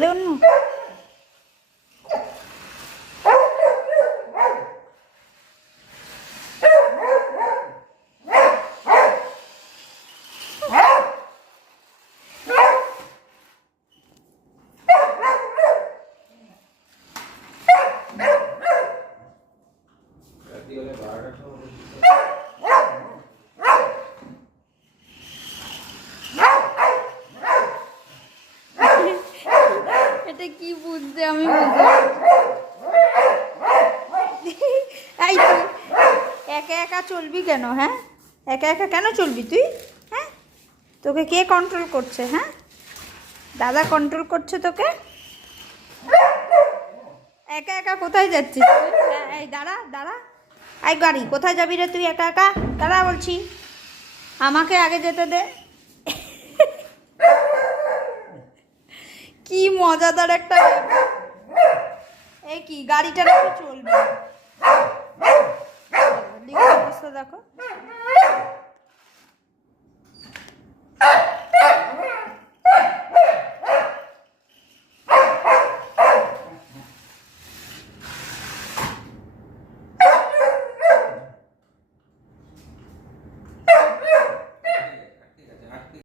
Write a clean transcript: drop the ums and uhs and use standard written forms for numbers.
দেখুন এটা কি বুঝতে আমি এই তুই একা একা চলবি কেন? হ্যাঁ, একা একা কেন চলবি তুই? হ্যাঁ, তোকে কে কন্ট্রোল করছে? হ্যাঁ, দাদা কন্ট্রোল করছে তোকে? একা একা কোথায় যাচ্ছিস তুই? এই দাঁড়া দাঁড়া, এই গাড়ি কোথায় যাবি রে তুই একা একা? দাঁড়া বলছি, আমাকে আগে যেতে দে। কি মজাদার একটা ব্যাপার। এই কি গাড়িটা নাকি চলবে? অবস্থা দেখো।